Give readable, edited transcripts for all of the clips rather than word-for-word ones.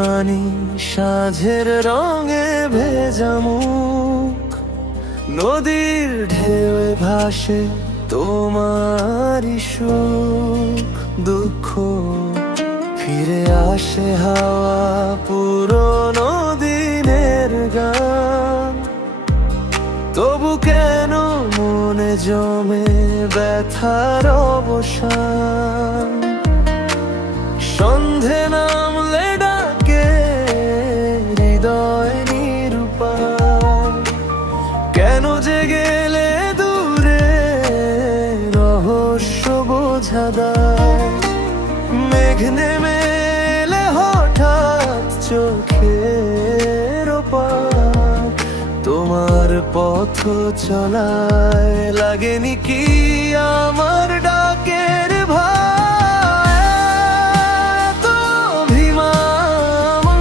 অভিমানী সাঁঝের রঙে ভেজা মুখ, নদীর ঢেউয়ে ভাসে তোমারই সুখ দুঃখ। ফিরে আসে হাওয়া পুরনো দিনের গান, তবু কেন মনে জমে ব্যথার অবসান। সন্ধে নামলে ডাকে হৃদয় নিরুপায়, কেন যে গেলে দূরে রহস্য বোঝা দায়। মেঘ নেমে এলে হঠাৎ চোখের পার, তোমার পথ চলায় লাগেনি কি আমার ডাকের ভার। এত অভিমান,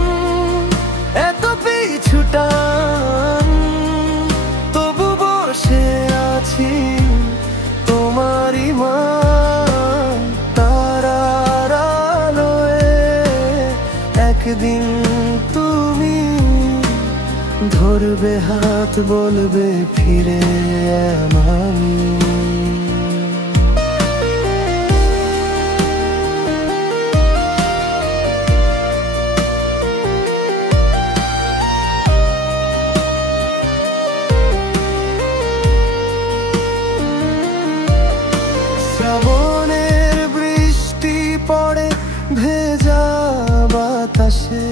এত পিছুটান, তবু বসে আছি তোমারই মান। তারার আলোয় একদিন তুমি ধরবে হাত, বলবে ফিরে আমি। শ্রাবণের বৃষ্টি পড়ে ভেজা বাতাসে,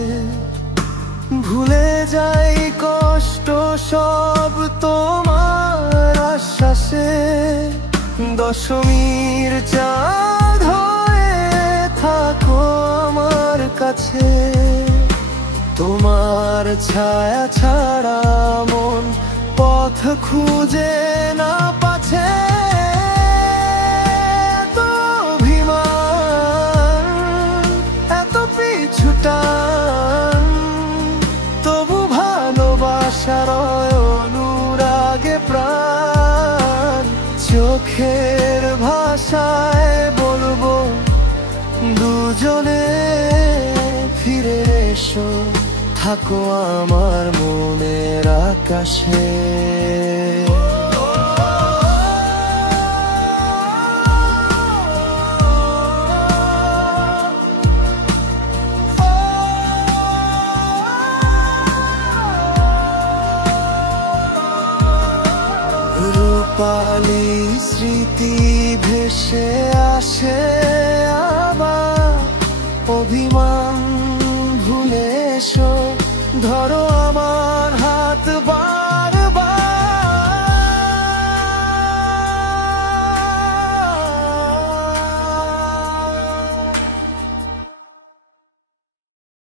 ভুলে যাই কষ্ট সব তোমার আশ্বাসে। দশমীর চাঁদ হয়ে থাকো আমার কাছে, তোমার ছায়া ছাড়া মন পথ খুঁজে না পাছে। এত অভিমান, এত পিছুটান, তবু ভালোবাসার অনুরাগে প্রাণ। চোখের ভাষায় বলবো দুজনে ফিরে এসো, থাকো আমার মনের আকাশে। রূপালী স্মৃতি ভেসে আসে আবার, অভিমান ভুলে এসো, ধরো আমার হাত।